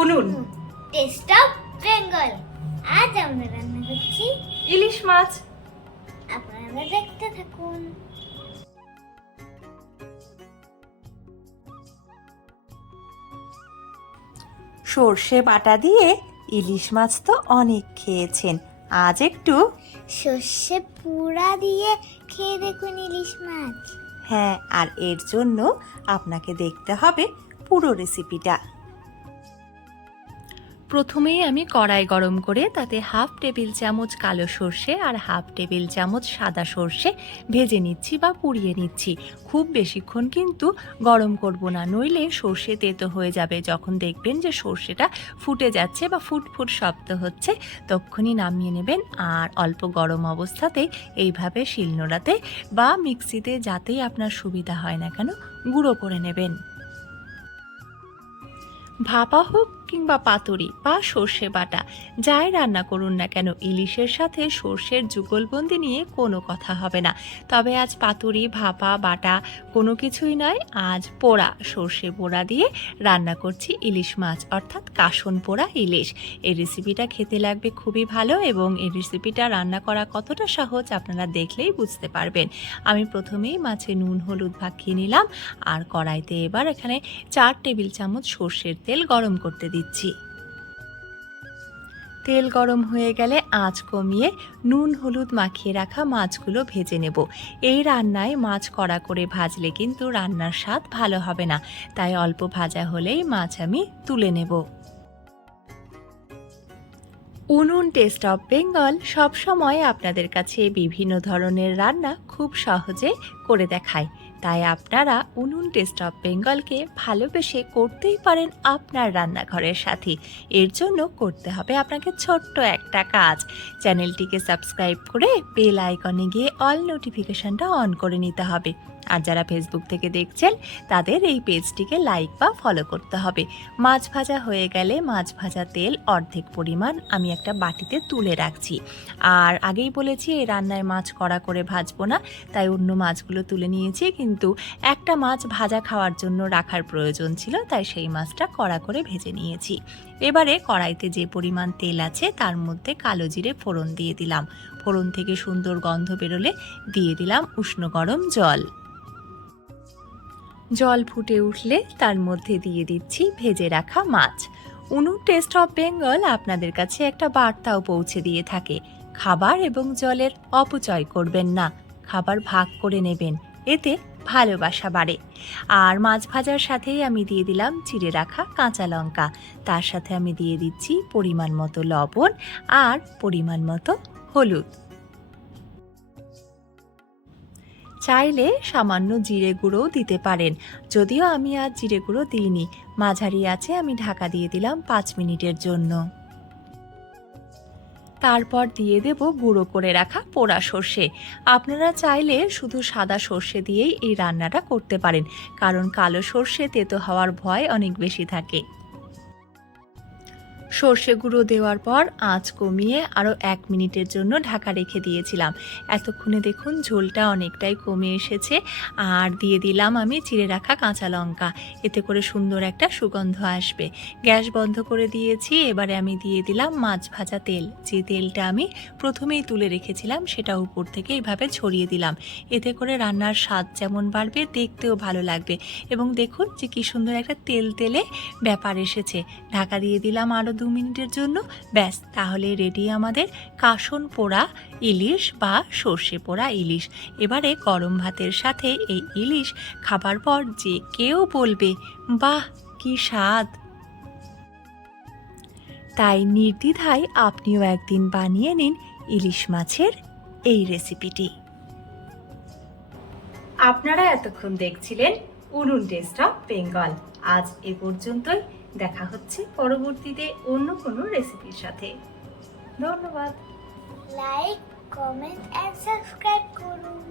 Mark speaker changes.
Speaker 1: উনুন।
Speaker 2: Test of Bengal আজ আমরা রান্না করছি
Speaker 1: ইলিশ মাছ।
Speaker 2: আপনারা দেখতে থাকুন।
Speaker 3: সর্ষে বাটা দিয়ে ইলিশ মাছ তো অনেক খেয়েছেন। আজ একটু
Speaker 2: সর্ষে পুরা দিয়ে খেয়ে দেখুন ইলিশ মাছ।
Speaker 3: হ্যাঁ আর এর জন্য আপনাকে দেখতে হবে পুরো রেসিপিটা
Speaker 4: প্রথমেই আমি কড়াই গরম করে তাতে হাফ টেবিল চামচ কালো সর্ষে আর হাফ টেবিল চামচ সাদা সর্ষে ভেজে নিচ্ছি বা পুড়িয়ে নিচ্ছি। খুব বেশিক্ষণ কিন্তু গরম করব না, নইলে সর্ষে তেতো হয়ে যাবে। যখন দেখবেন যে সর্ষেটা ফুটে যাচ্ছে বা ফুটফুট শব্দ হচ্ছে তখনই নামিয়ে নেবেন আর অল্প গরম অবস্থাতে এইভাবে শিলনোড়াতে বা মিক্সিতে যাতেই আপনার সুবিধা হয় না কেন, গুঁড়ো করে নেবেন। ভাপা হোক কিংবা পাতুরি বা সর্ষে বাটা, যাই রান্না করুন না কেন, ইলিশের সাথে সর্ষের যুগলবন্দি নিয়ে কোনো কথা হবে না। তবে আজ পাতুরি, ভাপা, বাটা কোনো কিছুই নয়, আজ পোড়া, সর্ষে পোড়া দিয়ে রান্না করছি ইলিশ মাছ, অর্থাৎ কাসন পোড়া ইলিশ। এই রেসিপিটা খেতে লাগবে খুবই ভালো এবং এই রেসিপিটা রান্না করা কতটা সহজ আপনারা দেখলেই বুঝতে পারবেন। আমি প্রথমেই মাছে নুন, হলুদ মাখিয়ে নিলাম, আর কড়াইতে এবার এখানে চার টেবিল চামচ সর্ষের তেল গরম করতে দিচ্ছি। তেল গরম হয়ে গেলে আঁচ কমিয়ে নুন, হলুদ মাখিয়ে রাখা মাছগুলো ভেজে নেব। এই রান্নায় মাছ কড়া করে ভাজলে কিন্তু রান্নার স্বাদ ভালো হবে না। তাই অল্প ভাজা হলেই মাছ আমি তুলে নেব। উনুন টেস্ট অফ বেঙ্গল সবসময় আপনাদের কাছে বিভিন্ন ধরনের রান্না খুব সহজে করে দেখায়। তাই আপনারা উনুন টেস্ট অফ বেঙ্গলকে ভালোবেসে করতেই পারেন আপনার রান্নাঘরের সাথে। এর জন্য করতে হবে আপনাকে ছোট্ট একটা কাজ। চ্যানেলটিকে সাবস্ক্রাইব করে বেল আইকনে গিয়ে অল নোটিফিকেশনটা অন করে নিতে হবে। আর যারা ফেসবুক থেকে দেখছেন, তাদের এই পেজটিকে লাইক বা ফলো করতে হবে। মাছ ভাজা হয়ে গেলে মাছ ভাজা তেল অর্ধেক পরিমাণ আমি একটা বাটিতে তুলে রাখছি। আর আগেই বলেছি, এই রান্নায় মাছ কড়া করে ভাজবো না, তাই অন্য মাছগুলো তুলে নিয়েছি, কিন্তু একটা মাছ ভাজা খাওয়ার জন্য রাখার প্রয়োজন ছিল, তাই সেই মাছটা কড়া করে ভেজে নিয়েছি। এবারে কড়াইতে যে পরিমাণ তেল আছে, তার মধ্যে কালো জিরে ফোড়ন দিয়ে দিলাম। ফোড়ন থেকে সুন্দর গন্ধ বেরোলে দিয়ে দিলাম উষ্ণ গরম জল। জল ফুটে উঠলে তার মধ্যে দিয়ে দিচ্ছি ভেজে রাখা মাছ। উনুন টেস্ট অফ বেঙ্গল আপনাদের কাছে একটা বার্তাও পৌঁছে দিয়ে থাকে। খাবার এবং জলের অপচয় করবেন না। খাবার ভাগ করে নেবেন। এতে ভালোবাসা বাড়ে। আর মাছ ভাজার সাথেই আমি দিয়ে দিলাম চিড়ে রাখা কাঁচা লঙ্কা। তার সাথে আমি দিয়ে দিচ্ছি পরিমাণ মতো লবণ আর পরিমাণ মতো হলুদ। চাইলে সামান্য জিরে গুঁড়োও দিতে পারেন। যদিও আমি আজ জিরে গুঁড়ো দিইনি। মাঝারি আছে, আমি ঢাকা দিয়ে দিলাম পাঁচ মিনিটের জন্য। তারপর দিয়ে দেব গুঁড়ো করে রাখা পোড়া সর্ষে। আপনারা চাইলে শুধু সাদা সর্ষে দিয়েই এই রান্নাটা করতে পারেন, কারণ কালো সর্ষে তেতো হওয়ার ভয় অনেক বেশি থাকে। সর্ষে গুঁড়ো দেওয়ার পর আঁচ কমিয়ে আরও এক মিনিটের জন্য ঢাকা রেখে দিয়েছিলাম। এতক্ষণে দেখুন ঝোলটা অনেকটাই কমে এসেছে। আর দিয়ে দিলাম আমি চিড়ে রাখা কাঁচা লঙ্কা। এতে করে সুন্দর একটা সুগন্ধ আসবে। গ্যাস বন্ধ করে দিয়েছি। এবারে আমি দিয়ে দিলাম মাছ ভাজা তেল। যে তেলটা আমি প্রথমেই তুলে রেখেছিলাম সেটা উপর থেকে এইভাবে ছড়িয়ে দিলাম। এতে করে রান্নার স্বাদ যেমন বাড়বে, দেখতেও ভালো লাগবে। এবং দেখুন যে কি সুন্দর একটা তেল তেলে ব্যাপার এসেছে। ঢাকা দিয়ে দিলাম আরও দু মিনিটের জন্য। ব্যাস, তাহলে রেডি আমাদের কাসন পোড়া ইলিশ বা সর্ষে পোড়া ইলিশ। এবারে গরম ভাতের সাথে এই ইলিশ খাবার পর যে কেউ বলবে, বাহ, কি স্বাদ! তাই নির্দ্বিধায় আপনিও একদিন বানিয়ে নিন ইলিশ মাছের এই রেসিপিটি
Speaker 1: আপনারা এতক্ষণ দেখছিলেন উনুন টেস্ট অফ বেঙ্গল। আজ এ পর্যন্তই। দেখা হচ্ছে পরবর্তীতে অন্য কোনো রেসিপির সাথে। ধন্যবাদ।
Speaker 2: লাইক কমেন্ট এন্ড সাবস্ক্রাইব করুন।